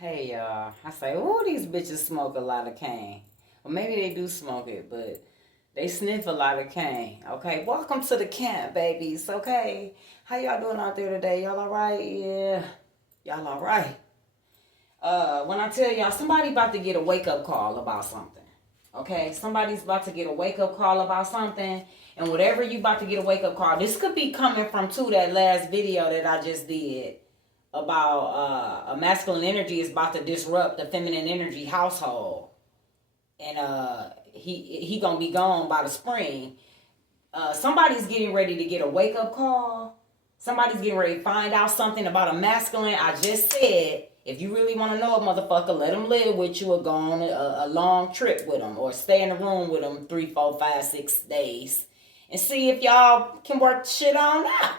Hey y'all, I say, oh, these bitches smoke a lot of cane. Well, maybe they do smoke it, but they sniff a lot of cane. Okay, welcome to the camp, babies. Okay, how y'all doing out there today? Y'all all right? Yeah, y'all all right. When I tell y'all, somebody about to get a wake up call about something. Okay, somebody's about to get a wake up call about something, and whatever you about to get a wake up call, this could be coming from that last video that I just did about a masculine energy is about to disrupt the feminine energy household, and he gonna be gone by the spring. Somebody's getting ready to get a wake up call. Somebody's getting ready to find out something about a masculine. I just said, if you really want to know a motherfucker, let them live with you or go on a long trip with them or stay in the room with them 3, 4, 5, 6 days and see if y'all can work shit on out.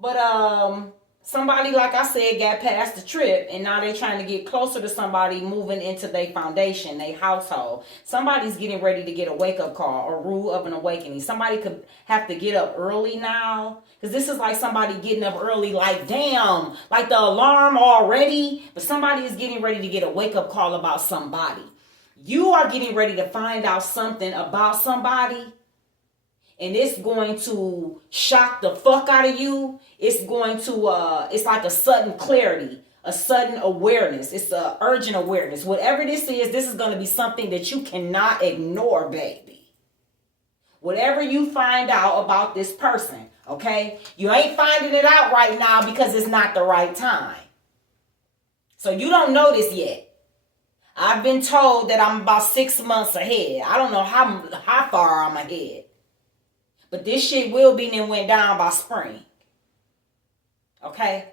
But somebody, like I said, got past the trip and now they trying to get closer to somebody moving into their foundation, their household. Somebody's getting ready to get a wake-up call or rule of an awakening. Somebody could have to get up early now, because this is like somebody getting up early like, damn, like the alarm already. But somebody is getting ready to get a wake-up call about somebody. You are getting ready to find out something about somebody, and it's going to shock the fuck out of you. It's going to, it's like a sudden clarity, a sudden awareness. It's a urgent awareness. Whatever this is going to be something that you cannot ignore, baby. Whatever you find out about this person, okay? You ain't finding it out right now because it's not the right time. So you don't know this yet. I've been told that I'm about 6 months ahead. I don't know how far I'm ahead. But this shit will be and went down by spring. Okay?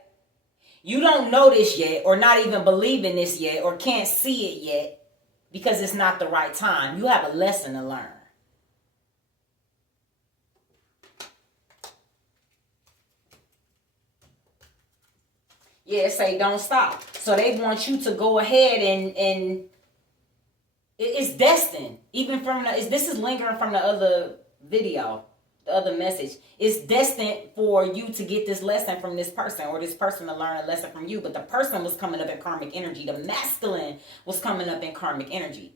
You don't know this yet, or not even believe in this yet, or can't see it yet, because it's not the right time. You have a lesson to learn. Yeah, say don't stop. So they want you to go ahead and it's destined. Even from this is lingering from the other video. The other message. It's destined for you to get this lesson from this person, or this person to learn a lesson from you. But the person was coming up in karmic energy. The masculine was coming up in karmic energy.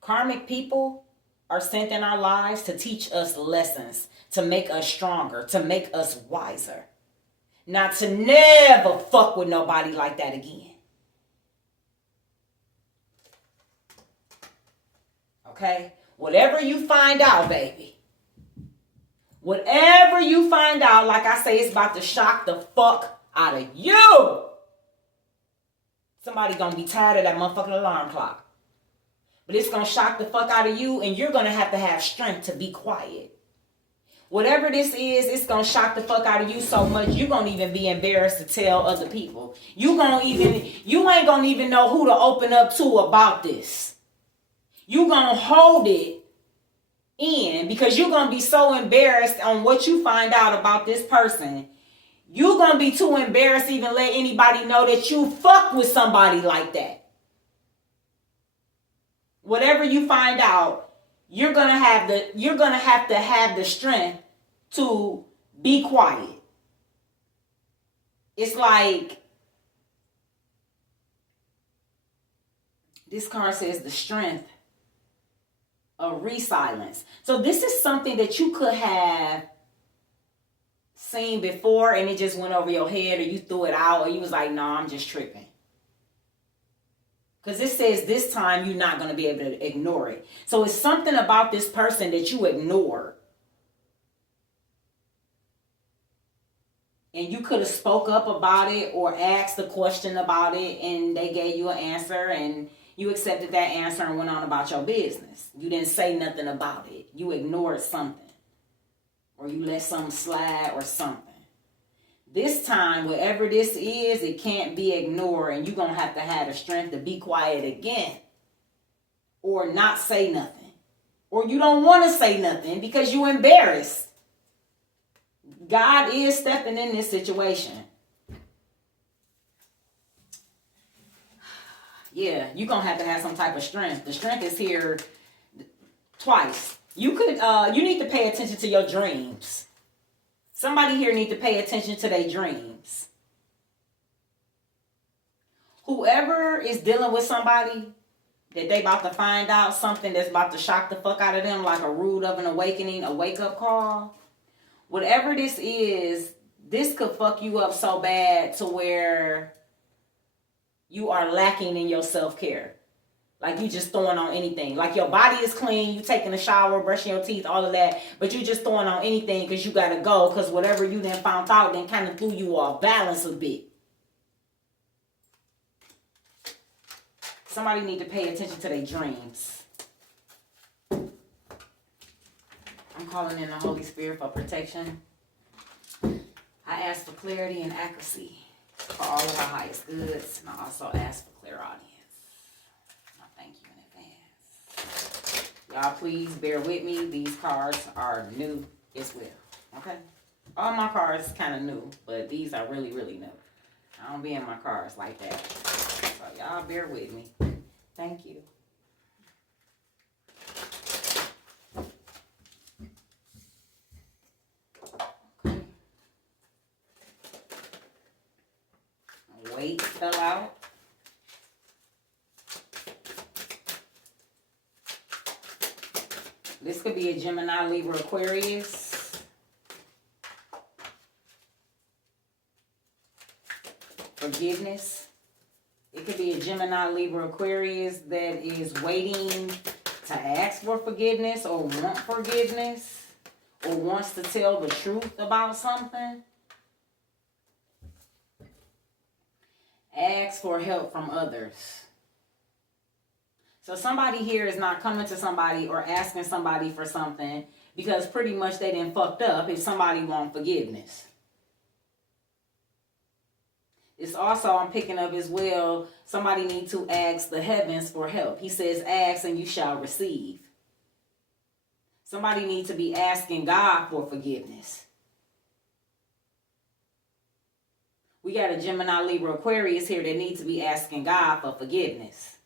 Karmic people are sent in our lives to teach us lessons, to make us stronger, to make us wiser. Not to never fuck with nobody like that again. Okay? Whatever you find out, baby. Whatever you find out, like I say, it's about to shock the fuck out of you. Somebody gonna be tired of that motherfucking alarm clock. But it's gonna shock the fuck out of you, and you're gonna have strength to be quiet. Whatever this is, it's gonna shock the fuck out of you so much, you're gonna even be embarrassed to tell other people. You ain't gonna even know who to open up to about this. You gonna hold it in, because you're going to be so embarrassed on what you find out about this person. You're going to be too embarrassed to even let anybody know that you fuck with somebody like that. Whatever you find out, you're going to have to have the strength to be quiet. It's like this card says the strength of resilience. So this is something that you could have seen before and it just went over your head, or you threw it out, or you was like, no, I'm just tripping. Because it says this time you're not going to be able to ignore it. So it's something about this person that you ignored. And you could have spoke up about it or asked a question about it, and they gave you an answer, and you accepted that answer and went on about your business. You didn't say nothing about it. You ignored something. Or you let something slide or something. This time, whatever this is, it can't be ignored, and you're going to have the strength to be quiet again. Or not say nothing. Or you don't want to say nothing because you're embarrassed. God is stepping in this situation. Yeah, you're going to have some type of strength. The strength is here twice. You need to pay attention to your dreams. Somebody here need to pay attention to their dreams. Whoever is dealing with somebody that they about to find out something that's about to shock the fuck out of them, like a rude of an awakening, a wake-up call. Whatever this is, this could fuck you up so bad to where you are lacking in your self-care. Like you just throwing on anything. Like your body is clean, you taking a shower, brushing your teeth, all of that. But you just throwing on anything because you got to go. Because whatever you then found out then kind of threw you off balance a bit. Somebody need to pay attention to their dreams. I'm calling in the Holy Spirit for protection. I ask for clarity and accuracy for all of our highest goods. And I also ask for clear audience. Thank you in advance. Y'all please bear with me. These cards are new as well. Okay? All my cards kind of new, but these are really, really new. I don't be in my cards like that. So y'all bear with me. Thank you. Okay. Weight fell out. This could be a Gemini, Libra, Aquarius. Forgiveness. It could be a Gemini, Libra, Aquarius that is waiting to ask for forgiveness or want forgiveness or wants to tell the truth about something. Ask for help from others. So somebody here is not coming to somebody or asking somebody for something because pretty much they done fucked up if somebody want forgiveness. It's also, I'm picking up as well, somebody need to ask the heavens for help. He says, ask and you shall receive. Somebody need to be asking God for forgiveness. We got a Gemini, Libra, Aquarius here that need to be asking God for forgiveness.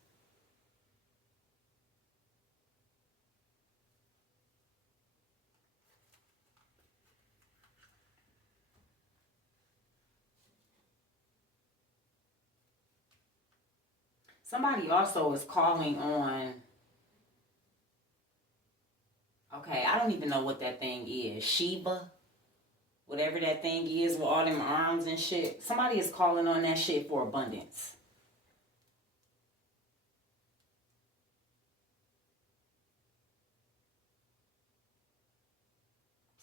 Somebody also is calling on, okay, I don't even know what that thing is. Sheba, whatever that thing is with all them arms and shit. Somebody is calling on that shit for abundance.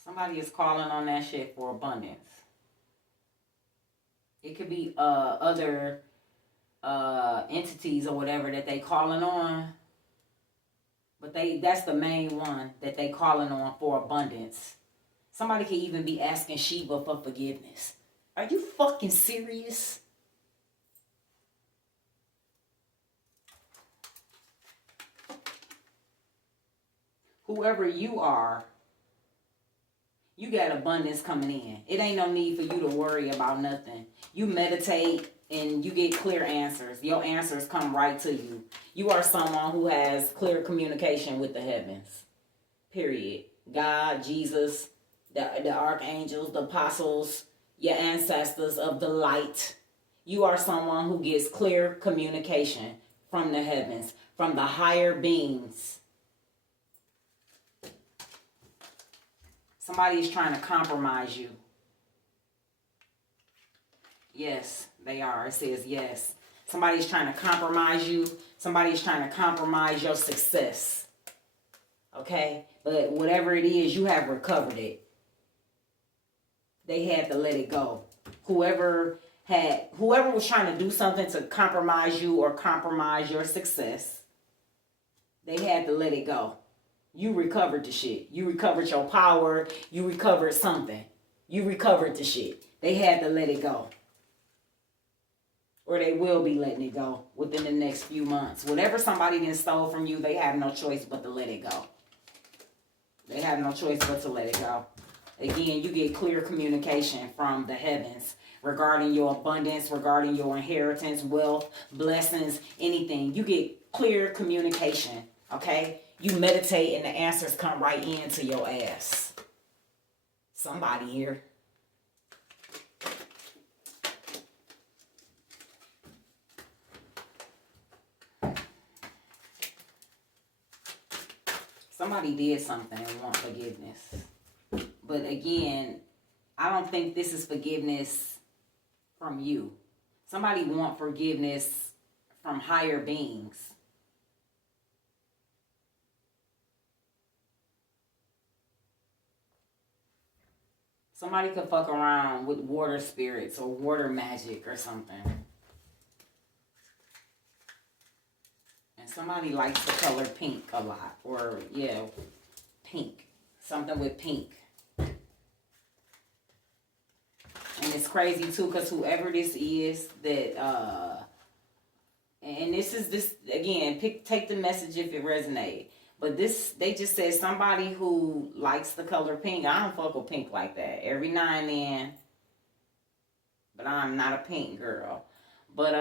Somebody is calling on that shit for abundance. It could be other entities or whatever that they calling on, but that's the main one that they calling on for abundance. Somebody could even be asking Sheba for forgiveness. Are you fucking serious? Whoever you are, you got abundance coming in. It ain't no need for you to worry about nothing. You meditate and you get clear answers. Your answers come right to you. You are someone who has clear communication with the heavens. Period. God, Jesus, the archangels, the apostles, your ancestors of the light. You are someone who gets clear communication from the heavens, from the higher beings. Somebody is trying to compromise you. Yes, they are. It says yes. Somebody's trying to compromise you. Somebody's trying to compromise your success. Okay? But whatever it is, you have recovered it. They had to let it go. Whoever was trying to do something to compromise you or compromise your success, they had to let it go. You recovered the shit. You recovered your power. You recovered something. You recovered the shit. They had to let it go. Or they will be letting it go within the next few months. Whatever somebody then stole from you, they have no choice but to let it go. They have no choice but to let it go. Again, you get clear communication from the heavens regarding your abundance, regarding your inheritance, wealth, blessings, anything. You get clear communication, okay? You meditate and the answers come right into your ass. Somebody here. Somebody did something and want forgiveness. But again, I don't think this is forgiveness from you. Somebody want forgiveness from higher beings. Somebody could fuck around with water spirits or water magic or something. And somebody likes the color pink a lot. Or, yeah, pink. Something with pink. And it's crazy too, because whoever this is that, and this again, take the message if it resonates. But they just said somebody who likes the color pink. I don't fuck with pink like that. Every now and then. But I'm not a pink girl. But,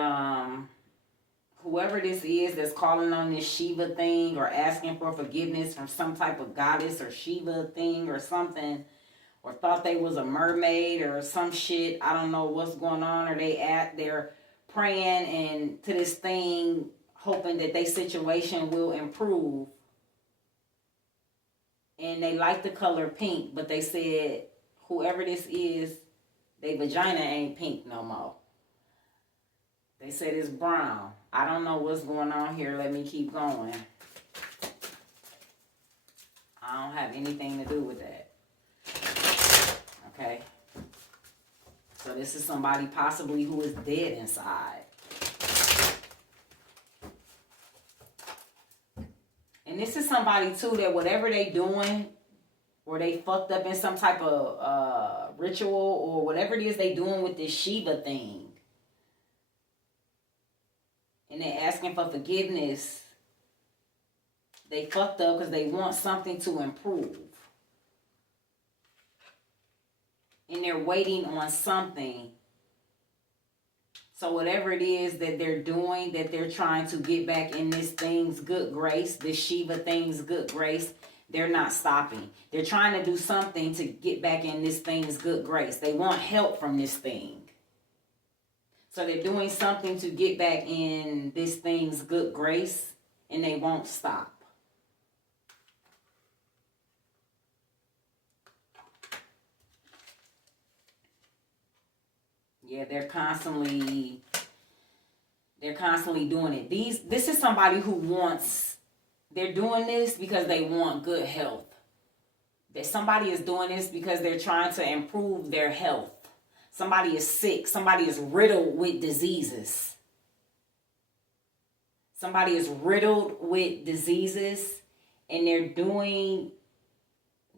whoever this is that's calling on this Shiva thing or asking for forgiveness from some type of goddess or Shiva thing or something, or thought they was a mermaid or some shit. I don't know what's going on. Or they're praying and to this thing, hoping that their situation will improve. And they like the color pink, but they said whoever this is, their vagina ain't pink no more. They said it's brown. I don't know what's going on here. Let me keep going. I don't have anything to do with that. Okay. So this is somebody possibly who is dead inside. And this is somebody too that whatever they doing, or they fucked up in some type of ritual, or whatever it is they doing with this Shiva thing. And they're asking for forgiveness. They fucked up because they want something to improve. And they're waiting on something. So whatever it is that they're doing, that they're trying to get back in this thing's good grace, this Shiva thing's good grace, they're not stopping. They're trying to do something to get back in this thing's good grace. They want help from this thing. So they're doing something to get back in this thing's good grace, and they won't stop. Yeah, they're constantly doing it. This is somebody who they're doing this because they want good health. That somebody is doing this because they're trying to improve their health. Somebody is sick. Somebody is riddled with diseases. Somebody is riddled with diseases, and they're doing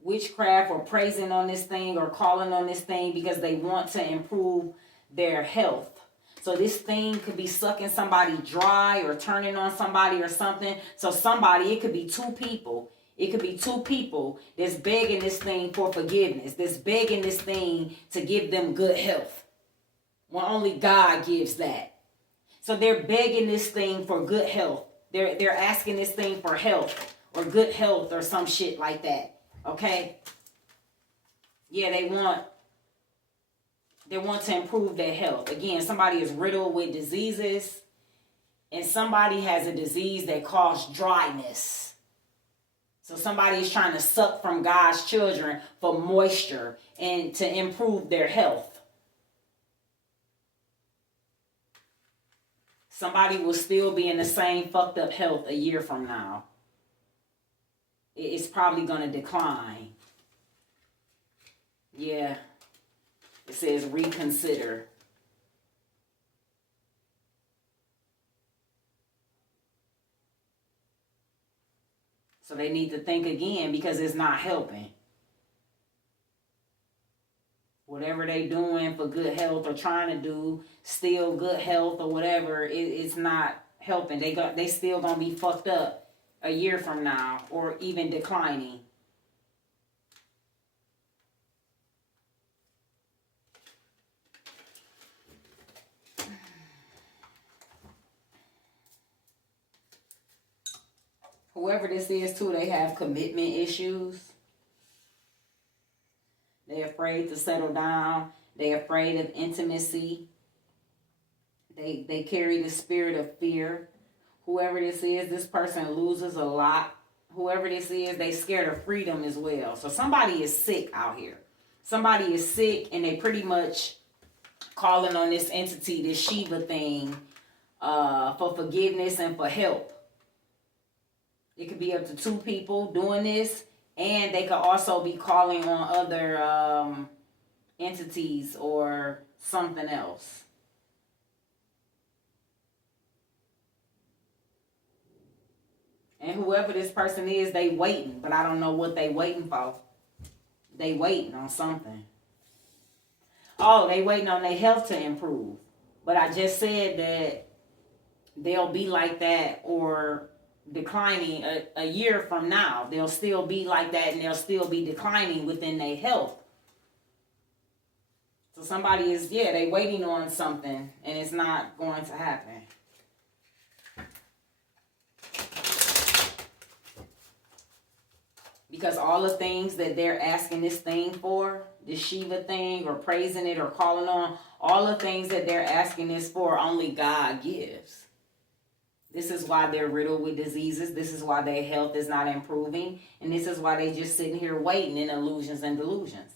witchcraft or praising on this thing or calling on this thing because they want to improve their health. So this thing could be sucking somebody dry or turning on somebody or something. So it could be two people. It could be two people that's begging this thing for forgiveness. That's begging this thing to give them good health. Well, only God gives that. So they're begging this thing for good health. They're asking this thing for health or good health or some shit like that. Okay? Yeah, they want to improve their health. Again, somebody is riddled with diseases, and somebody has a disease that causes dryness. So somebody is trying to suck from God's children for moisture and to improve their health. Somebody will still be in the same fucked up health a year from now. It's probably going to decline. Yeah. It says reconsider. So they need to think again because it's not helping. Whatever they doing for good health or trying to do, still good health or whatever, it's not helping. They still gonna be fucked up a year from now or even declining. Whoever this is too, they have commitment issues. They're afraid to settle down. They're afraid of intimacy. They carry the spirit of fear. Whoever this is, this person loses a lot whoever this is, they scared of freedom as well. So somebody is sick out here. Somebody is sick and they pretty much calling on this entity, this Shiva thing, for forgiveness and for help. It could be up to 2 people doing this, and they could also be calling on other entities or something else. And whoever this person is, they waiting, but I don't know what they waiting for. They waiting on something. Oh, they waiting on their health to improve. But I just said that they'll be like that or declining a year from now. They'll still be like that and they'll still be declining within their health. So somebody is, they waiting on something and it's not going to happen. Because all the things that they're asking this thing for, this Shiva thing, or praising it or calling on, all the things that they're asking this for, only God gives. This is why they're riddled with diseases. This is why their health is not improving. And this is why they just sitting here waiting in illusions and delusions.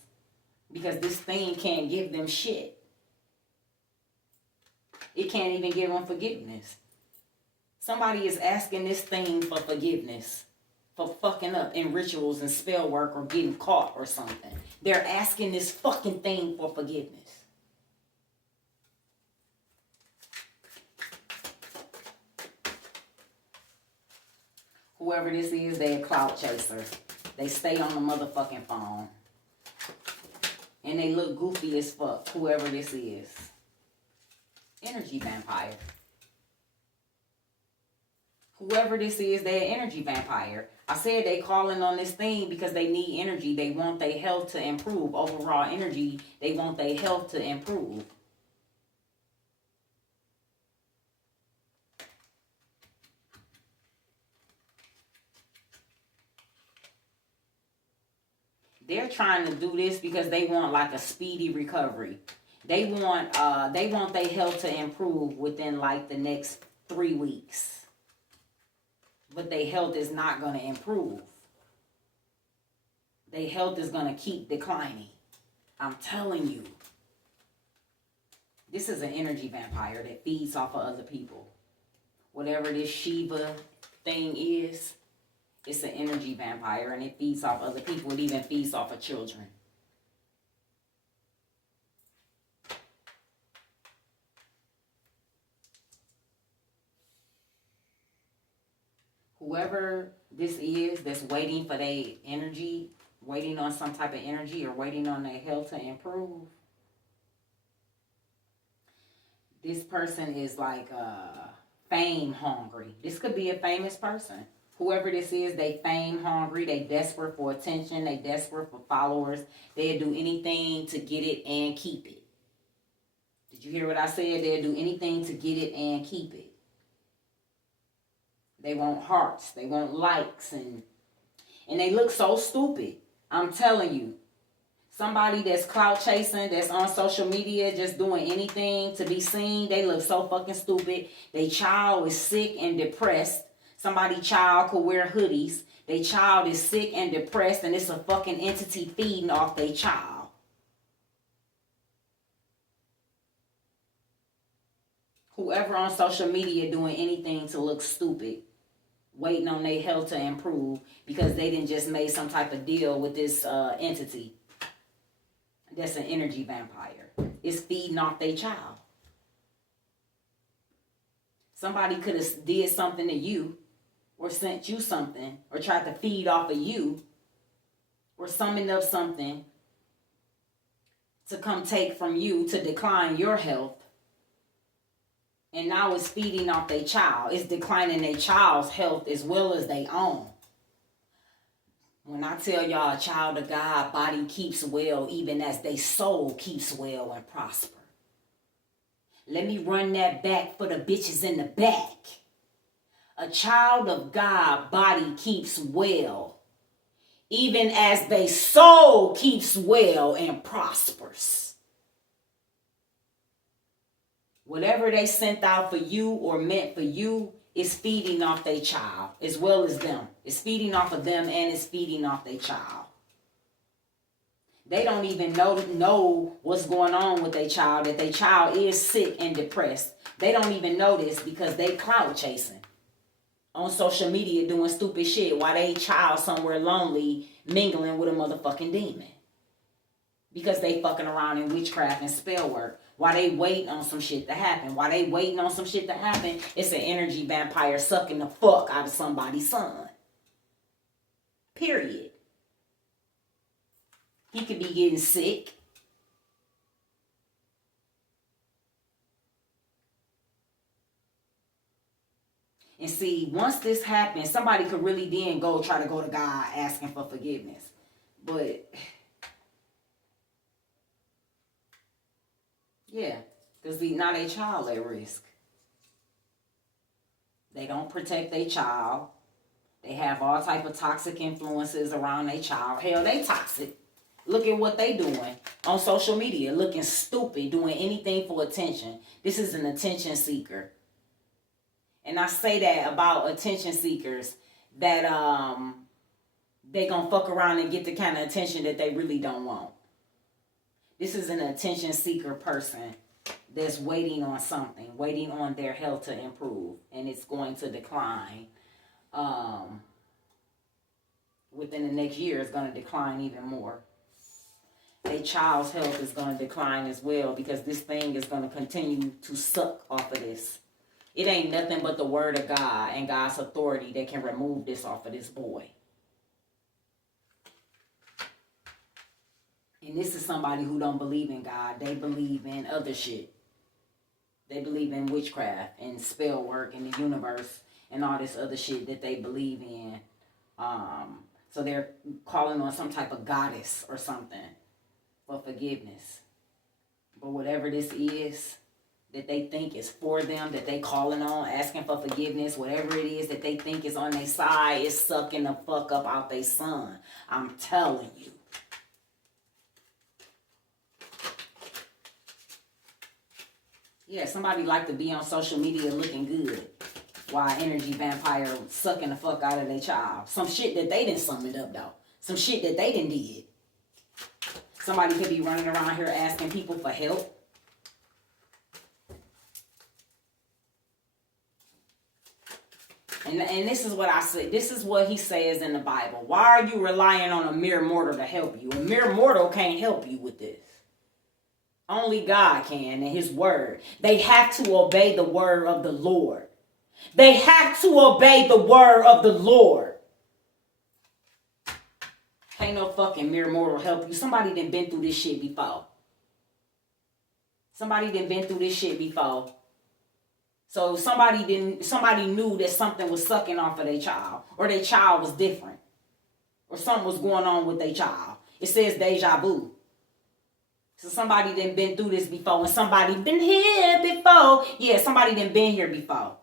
Because this thing can't give them shit. It can't even give them forgiveness. Somebody is asking this thing for forgiveness. For fucking up in rituals and spell work or getting caught or something. They're asking this fucking thing for forgiveness. Whoever this is, they're a clout chaser. They stay on the motherfucking phone. And they look goofy as fuck, whoever this is. Energy vampire. Whoever this is, they're an energy vampire. I said they calling on this thing because they need energy. They want their health to improve. Overall energy, they want their health to improve. They're trying to do this because they want like a speedy recovery. They want their health to improve within like the next 3 weeks. But their health is not going to improve. Their health is going to keep declining. I'm telling you. This is an energy vampire that feeds off of other people. Whatever this Shiva thing is, it's an energy vampire and it feeds off other people. It even feeds off of children. Whoever this is that's waiting for their energy, waiting on some type of energy or waiting on their health to improve, this person is like fame hungry. This could be a famous person. Whoever this is, they fame hungry. They desperate for attention. They desperate for followers. They'll do anything to get it and keep it. Did you hear what I said? They'll do anything to get it and keep it. They want hearts. They want likes. And they look so stupid. I'm telling you. Somebody that's clout chasing, that's on social media, just doing anything to be seen, they look so fucking stupid. Their child is sick and depressed. Somebody's child could wear hoodies. Their child is sick and depressed, and it's a fucking entity feeding off their child. Whoever on social media doing anything to look stupid, waiting on their health to improve because they didn't just made some type of deal with this entity. That's an energy vampire. It's feeding off their child. Somebody could have did something to you or sent you something or tried to feed off of you or summoned up something to come take from you to decline your health. And now it's feeding off their child. It's declining their child's health as well as their own. When I tell y'all a child of God body keeps well even as their soul keeps well and prosper. Let me run that back for the bitches in the back. A child of God body keeps well even as their soul keeps well and prospers. Whatever they sent out for you or meant for you is feeding off their child as well as them. It's feeding off of them and it's feeding off their child. They don't even know what's going on with their child, that their child is sick and depressed. They don't even know this because they clout chasing on social media doing stupid shit while they child somewhere lonely mingling with a motherfucking demon. Because they fucking around in witchcraft and spell work. While they waiting on some shit to happen. While they waiting on some shit to happen, it's an energy vampire sucking the fuck out of somebody's son. Period. He could be getting sick. And see, once this happens, somebody could really then try to go to God asking for forgiveness. But yeah, because now their child at risk. They don't protect their child. They have all type of toxic influences around their child. Hell, they toxic. Look at what they doing on social media. Looking stupid, doing anything for attention. This is an attention seeker. And I say that about attention seekers, that they gonna fuck around and get the kind of attention that they really don't want. This is an attention seeker person that's waiting on something, waiting on their health to improve, and it's going to decline. Within the next year, it's going to decline even more. Their child's health is going to decline as well because this thing is going to continue to suck off of this. It ain't nothing but the word of God and God's authority that can remove this off of this boy. And this is somebody who don't believe in God. They believe in other shit. They believe in witchcraft and spell work and the universe and all this other shit that they believe in. So they're calling on some type of goddess or something for forgiveness. But whatever this is that they think is for them, that they calling on, asking for forgiveness, whatever it is that they think is on their side, is sucking the fuck up out their son. I'm telling you. Yeah, somebody like to be on social media looking good while energy vampire sucking the fuck out of their child. Some shit that they didn't summon up though. Some shit that they didn't did. Somebody could be running around here asking people for help. And this is what I said. This is what he says in the Bible. Why are you relying on a mere mortal to help you? A mere mortal can't help you with this. Only God can and his word. They have to obey the word of the Lord. They have to obey the word of the Lord. Can't no fucking mere mortal help you. Somebody done been through this shit before. Somebody done been through this shit before. So somebody knew that something was sucking off of their child. Or their child was different. Or something was going on with their child. It says deja vu. So somebody done been through this before. And somebody been here before. Yeah, somebody done been here before.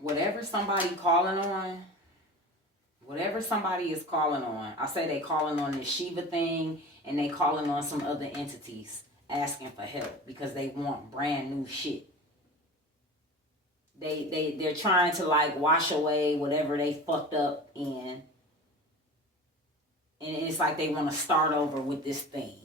Whatever somebody calling on, whatever somebody is calling on, I say they calling on this Shiva thing and they calling on some other entities asking for help because they want brand new shit. They're trying to like wash away whatever they fucked up in. And it's like they want to start over with this thing.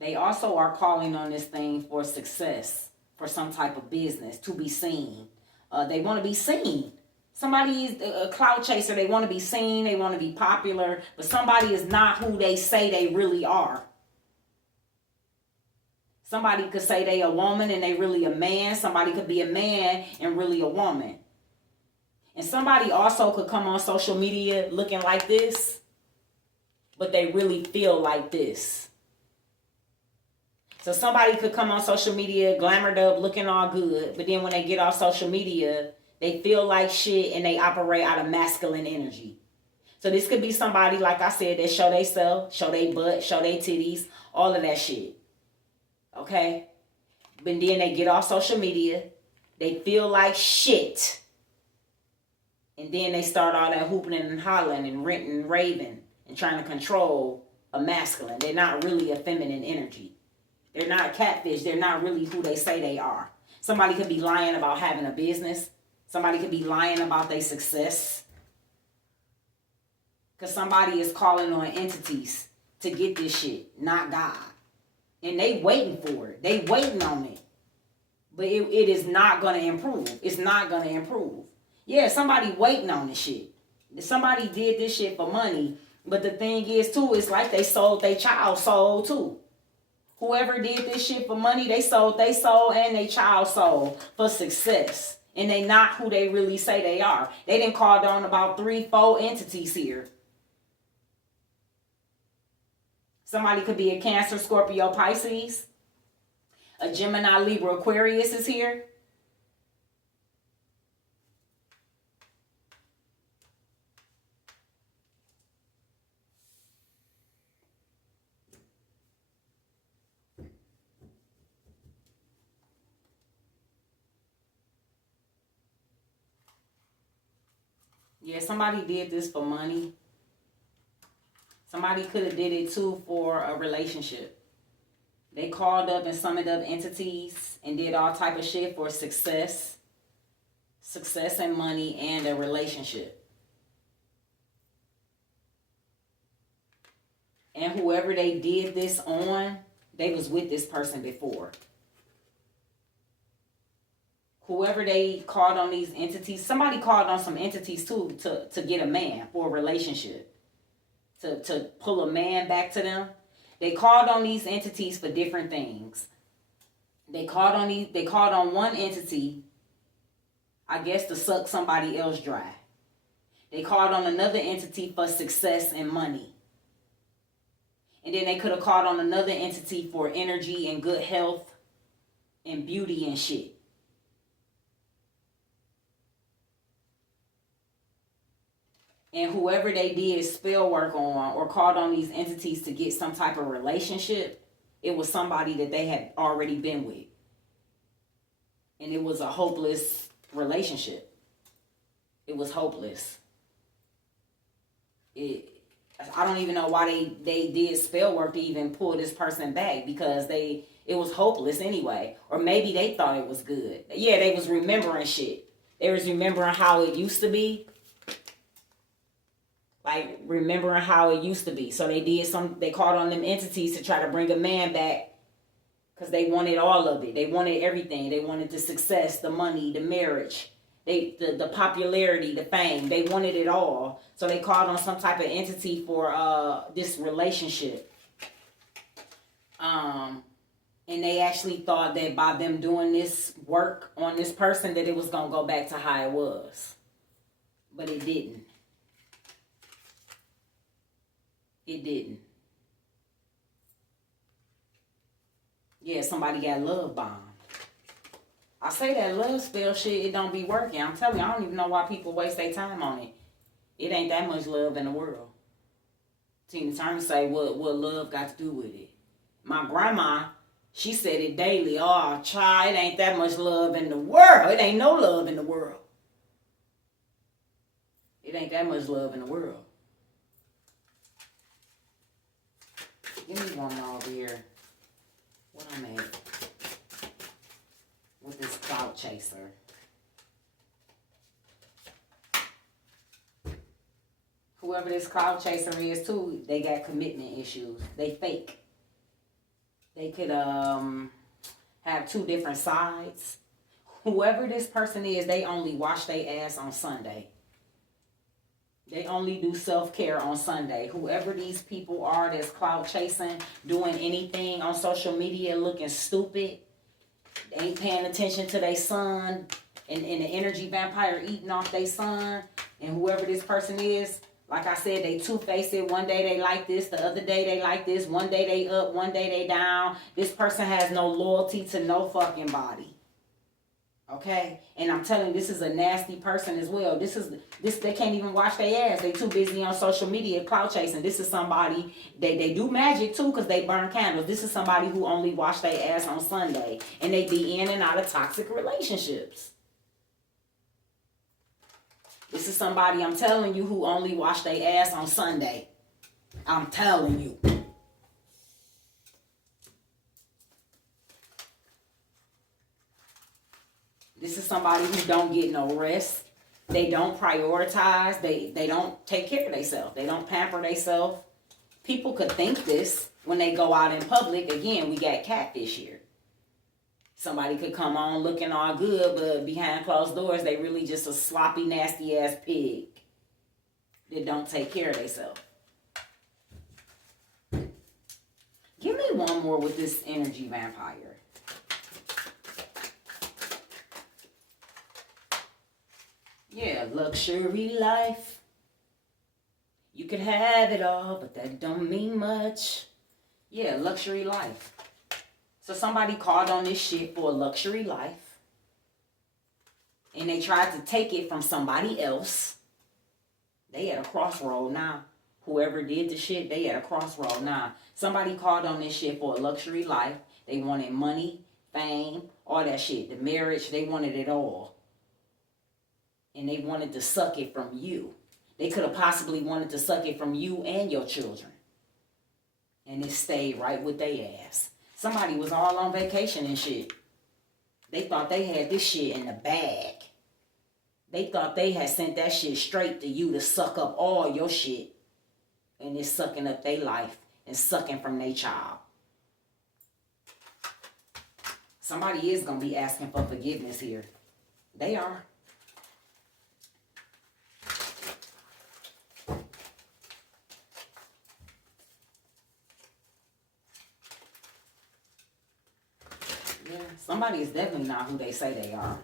They also are calling on this thing for success, for some type of business, to be seen. They want to be seen. Somebody is a clout chaser. They want to be seen. They want to be popular. But somebody is not who they say they really are. Somebody could say they a woman and they really a man. Somebody could be a man and really a woman. And somebody also could come on social media looking like this, but they really feel like this. So somebody could come on social media, glamored up, looking all good, but then when they get off social media, they feel like shit and they operate out of masculine energy. So this could be somebody, like I said, that show they self, show they butt, show they titties, all of that shit. Okay? But then they get off social media. They feel like shit. And then they start all that hooping and hollering and ranting and raving and trying to control a masculine. They're not really a feminine energy. They're not catfish. They're not really who they say they are. Somebody could be lying about having a business. Somebody could be lying about their success. Because somebody is calling on entities to get this shit, not God. And they waiting for it. They waiting on it. But it is not going to improve. It's not going to improve. Yeah, somebody waiting on this shit. Somebody did this shit for money. But the thing is, too, it's like they sold their child soul, too. Whoever did this shit for money, they sold their soul and their child soul for success. And they not who they really say they are. They done called on about 3-4 entities here. Somebody could be a Cancer, Scorpio, Pisces. A Gemini, Libra, Aquarius is here. Yeah, somebody did this for money. Somebody could have did it too for a relationship. They called up and summoned up entities and did all type of shit for success. Success and money and a relationship. And whoever they did this on, they was with this person before. Whoever they called on these entities, somebody called on some entities too to get a man for a relationship. To pull a man back to them. They called on these entities for different things. They called on one entity, I guess, to suck somebody else dry. They called on another entity for success and money. And then they could have called on another entity for energy and good health and beauty and shit. And whoever they did spell work on or called on these entities to get some type of relationship, it was somebody that they had already been with. And it was a hopeless relationship. It was hopeless. I don't even know why they did spell work to even pull this person back, because it was hopeless anyway. Or maybe they thought it was good. Yeah, they was remembering shit. They was remembering how it used to be. Like, remembering how it used to be. So they called on them entities to try to bring a man back, because they wanted all of it. They wanted everything. They wanted the success, the money, the marriage, the popularity, the fame. They wanted it all. So they called on some type of entity for this relationship. And they actually thought that by them doing this work on this person, that it was going to go back to how it was. But it didn't. It didn't. Yeah, somebody got love bombed. I say that love spell shit, it don't be working. I'm telling you, I don't even know why people waste their time on it. It ain't that much love in the world. Tina Turner say, what love got to do with it? My grandma, she said it daily. Oh, child, it ain't that much love in the world. It ain't no love in the world. It ain't that much love in the world. Give me one more over here. What I'm at? With this cloud chaser. Whoever this cloud chaser is too, they got commitment issues. They fake. They could have two different sides. Whoever this person is, they only wash their ass on Sunday. They only do self-care on Sunday. Whoever these people are that's cloud chasing, doing anything on social media, looking stupid, they ain't paying attention to their son, and the energy vampire eating off their son, and whoever this person is, like I said, they two-faced it. One day they like this, the other day they like this. One day they up, one day they down. This person has no loyalty to no fucking body. Okay? And I'm telling you, this is a nasty person as well. This they can't even wash their ass. They too busy on social media clout chasing. This is somebody, they do magic too because they burn candles. This is somebody who only wash their ass on Sunday. And they be in and out of toxic relationships. This is somebody, I'm telling you, who only wash their ass on Sunday. I'm telling you. This is somebody who don't get no rest. They don't prioritize. They don't take care of themselves. They don't pamper themselves. People could think this when they go out in public. Again, we got catfish here. Somebody could come on looking all good, but behind closed doors, they really just a sloppy, nasty-ass pig that don't take care of themselves. Give me one more with this energy vampire. Yeah, luxury life. You could have it all, but that don't mean much. Yeah, luxury life. So somebody called on this shit for a luxury life. And they tried to take it from somebody else. They at a crossroad now. Whoever did the shit, they at a crossroad now. Somebody called on this shit for a luxury life. They wanted money, fame, all that shit. The marriage, they wanted it all. And they wanted to suck it from you. They could have possibly wanted to suck it from you and your children. And it stayed right with their ass. Somebody was all on vacation and shit. They thought they had this shit in the bag. They thought they had sent that shit straight to you to suck up all your shit. And it's sucking up their life and sucking from their child. Somebody is going to be asking for forgiveness here. They are. Yeah, somebody is definitely not who they say they are.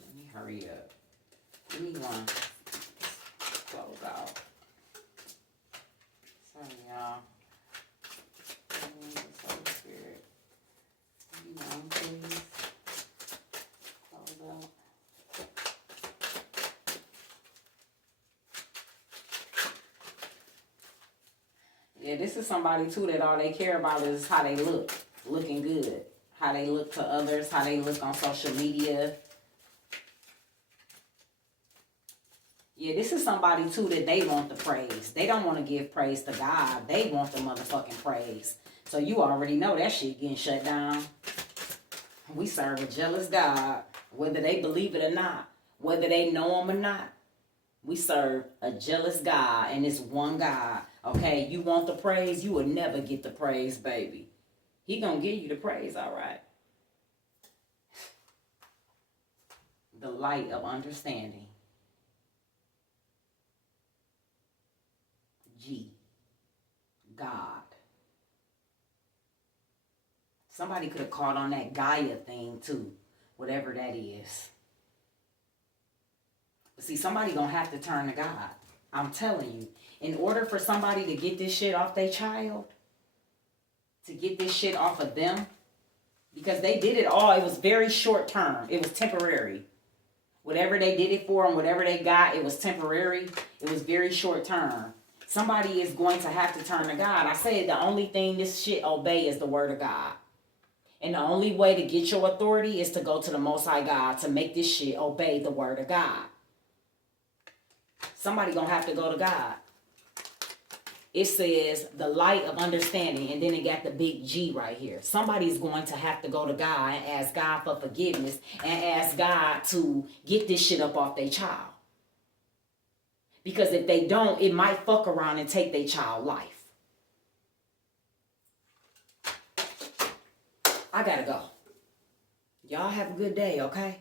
Let me hurry up. Give me one. Close out. Sorry, y'all. Holy Spirit. Give me one, please. Close out. Yeah, this is somebody too that all they care about is how they look. Looking good. How they look to others. How they look on social media. Yeah, this is somebody too that they want the praise. They don't want to give praise to God. They want the motherfucking praise. So you already know that shit getting shut down. We serve a jealous God. Whether they believe it or not. Whether they know him or not. We serve a jealous God, and it's one God. Okay, you want the praise, you will never get the praise, baby. He gonna give you the praise, all right. The light of understanding. G. God. Somebody could have called on that Gaia thing too, whatever that is. But see, somebody gonna have to turn to God. I'm telling you. In order for somebody to get this shit off their child, to get this shit off of them, because they did it all, it was very short term. It was temporary. Whatever they did it for and whatever they got, it was temporary. It was very short term. Somebody is going to have to turn to God. I said the only thing this shit obey is the word of God. And the only way to get your authority is to go to the Most High God to make this shit obey the word of God. Somebody gonna have to go to God. It says the light of understanding, and then it got the big G right here. Somebody's going to have to go to God and ask God for forgiveness and ask God to get this shit up off their child. Because if they don't, it might fuck around and take their child life. I gotta go. Y'all have a good day, okay?